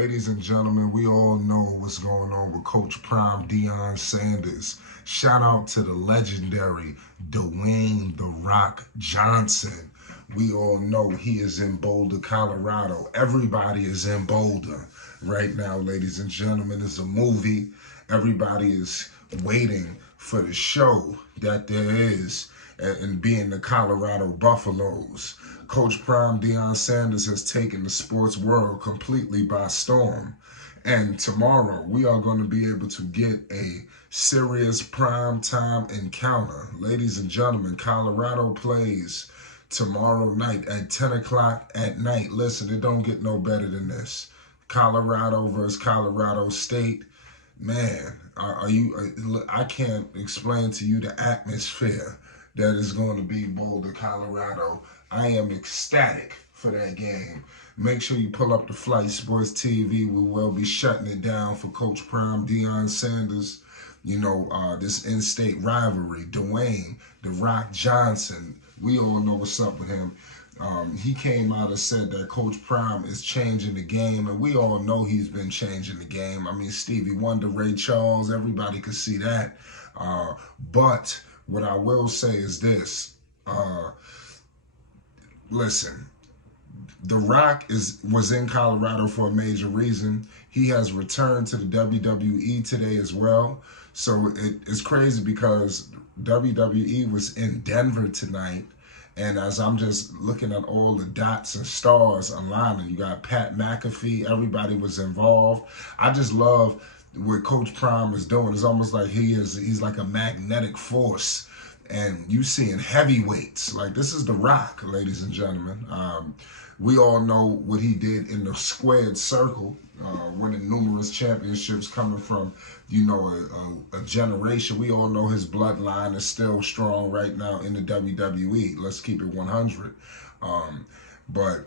Ladies and gentlemen, we all know what's going on with Coach Prime Deion Sanders. Shout out to the legendary Dwayne "The Rock" Johnson. We all know he is in Boulder, Colorado. Everybody is in Boulder right now, ladies and gentlemen. It's a movie. Everybody is waiting for the show that there is and being the Colorado Buffaloes. Coach Prime Deion Sanders has taken the sports world completely by storm. And tomorrow we are going to be able to get a serious prime time encounter. Ladies and gentlemen, Colorado plays tomorrow night at 10 o'clock at night. Listen, it don't get no better than this. Colorado versus Colorado State. Man, I can't explain to you the atmosphere that is going to be Boulder, Colorado. I am ecstatic for that game. Make sure you pull up the Flight Sports TV. We will be shutting it down for Coach Prime Deion Sanders. You know, this in-state rivalry. Dwayne "The Rock" Johnson. We all know what's up with him. He came out and said that Coach Prime is changing the game, and we all know he's been changing the game. I mean, Stevie Wonder, Ray Charles, everybody could see that. But what I will say is this. Listen, The Rock was in Colorado for a major reason. He has returned to the WWE today as well. So it's crazy because WWE was in Denver tonight. And as I'm just looking at all the dots and stars aligning, you got Pat McAfee, everybody was involved. I just love what Coach Prime is doing. It's almost like he's like a magnetic force. And you seeing heavyweights. Like, this is The Rock, ladies and gentlemen. We all know what he did in the squared circle, winning numerous championships, coming from, you know, a generation. We all know his bloodline is still strong right now in the WWE. Let's keep it 100. But,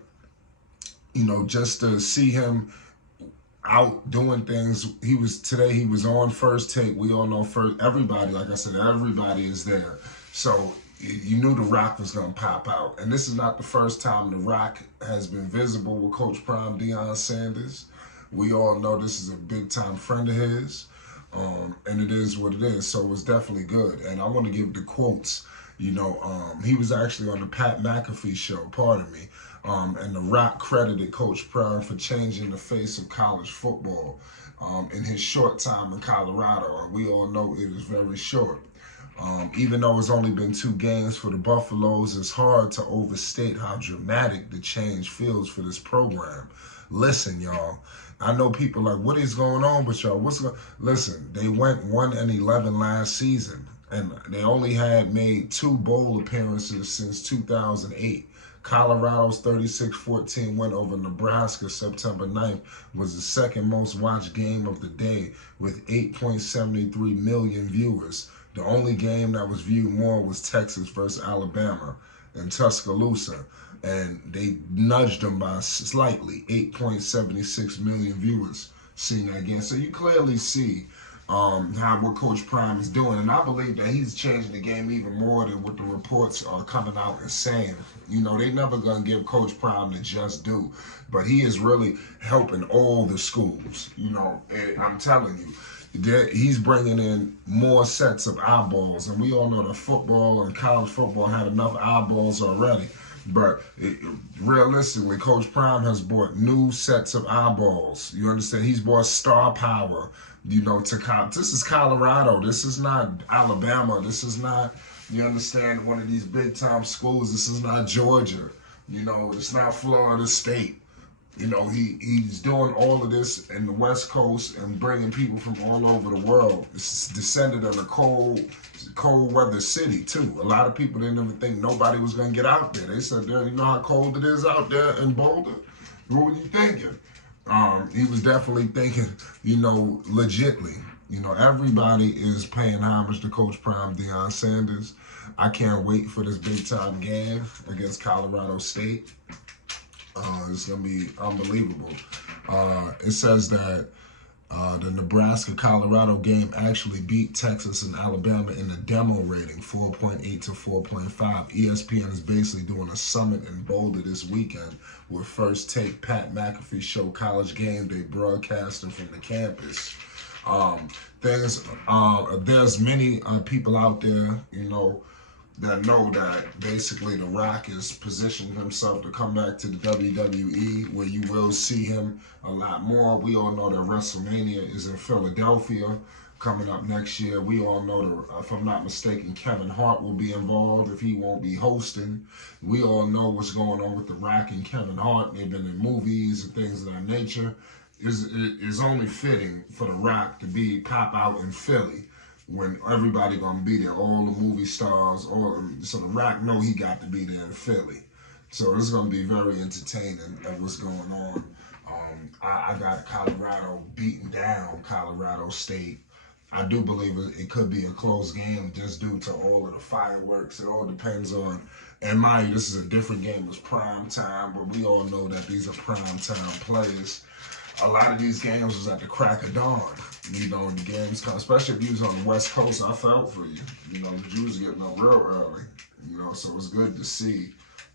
you know, just to see him out doing things. He was on First Take. We all know everybody, like I said, everybody is there. So you knew The Rock was going to pop out. And this is not the first time The Rock has been visible with Coach Prime Deion Sanders. We all know this is a big-time friend of his. And it is what it is. So it's definitely good. And I want to give the quotes. You know, he was actually on the Pat McAfee show, pardon me. And The Rock credited Coach Prime for changing the face of college football in his short time in Colorado. And we all know it is very short. Even though it's only been 2 games for the Buffaloes, it's hard to overstate how dramatic the change feels for this program. Listen, y'all. I know people like, what is going on with y'all? Listen, they went 1-11 last season. And they only had made 2 bowl appearances since 2008. Colorado's 36-14 win over Nebraska September 9th was the second most watched game of the day with 8.73 million viewers. The only game that was viewed more was Texas versus Alabama in Tuscaloosa, and they nudged them by slightly, 8.76 million viewers seeing that game. So you clearly see what Coach Prime is doing. And I believe that he's changing the game even more than what the reports are coming out and saying. You know, they're never going to give Coach Prime the just due. But he is really helping all the schools. You know, and I'm telling you, he's bringing in more sets of eyeballs. And we all know that football and college football had enough eyeballs already. But realistically, Coach Prime has brought new sets of eyeballs. You understand? He's brought star power, you know, this is Colorado. This is not Alabama. This is not, you understand, one of these big-time schools. This is not Georgia. You know, it's not Florida State. You know, he's doing all of this in the West Coast and bringing people from all over the world. It's descended on a cold weather city, too. A lot of people didn't even think nobody was going to get out there. They said, you know how cold it is out there in Boulder? What were you thinking? He was definitely thinking, you know, legitly. You know, everybody is paying homage to Coach Prime Deion Sanders. I can't wait for this big-time game against Colorado State. It's going to be unbelievable. It says that The Nebraska-Colorado game actually beat Texas and Alabama in the demo rating, 4.8 to 4.5. ESPN is basically doing a summit in Boulder this weekend with First Take Pat McAfee show College Game Day broadcasting from the campus. There's many people out there, that know that basically The Rock is positioning himself to come back to the WWE, where you will see him a lot more. We all know that WrestleMania is in Philadelphia coming up next year. We all know that, if I'm not mistaken, Kevin Hart will be involved if he won't be hosting. We all know what's going on with The Rock and Kevin Hart. They've been in movies and things of that nature. It's only fitting for The Rock to pop out in Philly when everybody gonna be there, all the movie stars, so The Rock know he got to be there in Philly. So it's gonna be very entertaining of what's going on. I got Colorado beating down Colorado State. I do believe it could be a close game just due to all of the fireworks. It all depends on, and mind you, this is a different game. It's prime time, but we all know that these are prime time players. A lot of these games was at the crack of dawn. The games come, especially if you was on the West Coast, I felt for you. The Jews getting up real early. So it's good to see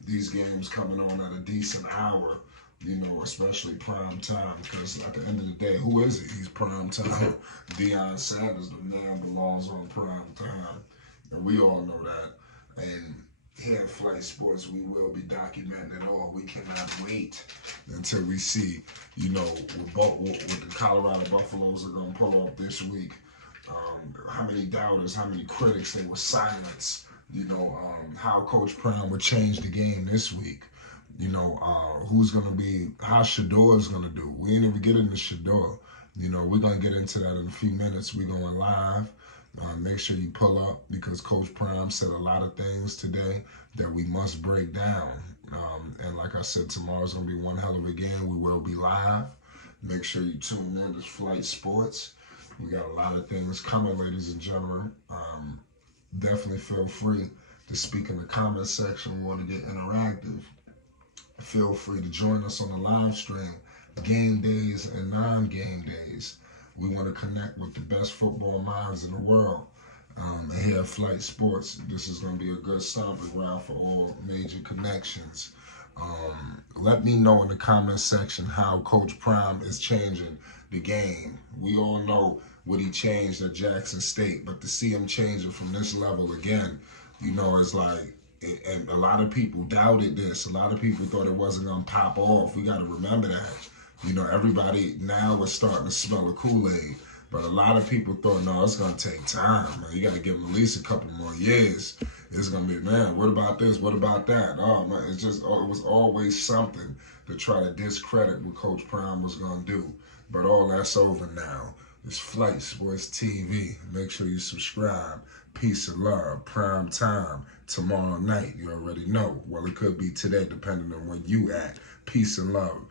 these games coming on at a decent hour, especially prime time, because at the end of the day, who is he? He's prime time. Deion Sanders, the man, belongs on prime time. And we all know that. And here at Flight Sports, we will be documenting it all. We cannot wait until we see, what the Colorado Buffaloes are going to pull off this week. How many doubters, how many critics they will silence. How Coach Prime would change the game this week. Who's going to be, how Shador is going to do. We ain't even get into Shador. We're going to get into that in a few minutes. We're going live. Make sure you pull up, because Coach Prime said a lot of things today that we must break down. And like I said, tomorrow's going to be one hell of a game. We will be live. Make sure you tune in to Flight Sports. We got a lot of things coming, ladies and gentlemen. Definitely feel free to speak in the comment section. We want to get interactive. Feel free to join us on the live stream, game days and non-game days. We want to connect with the best football minds in the world. And here at Flight Sports, this is going to be a good stomping ground for all major connections. Let me know in the comment section how Coach Prime is changing the game. We all know what he changed at Jackson State, but to see him change it from this level again, it's like, and a lot of people doubted this. A lot of people thought it wasn't going to pop off. We got to remember that. Everybody now is starting to smell the Kool-Aid. But a lot of people thought, no, it's going to take time, man. You got to give him at least a couple more years. It's going to be, man, what about this? What about that? Oh, man, it was always something to try to discredit what Coach Prime was going to do. But all that's over now. It's Flight Sports TV. Make sure you subscribe. Peace and love. Prime time tomorrow night. You already know. Well, it could be today, depending on where you at. Peace and love.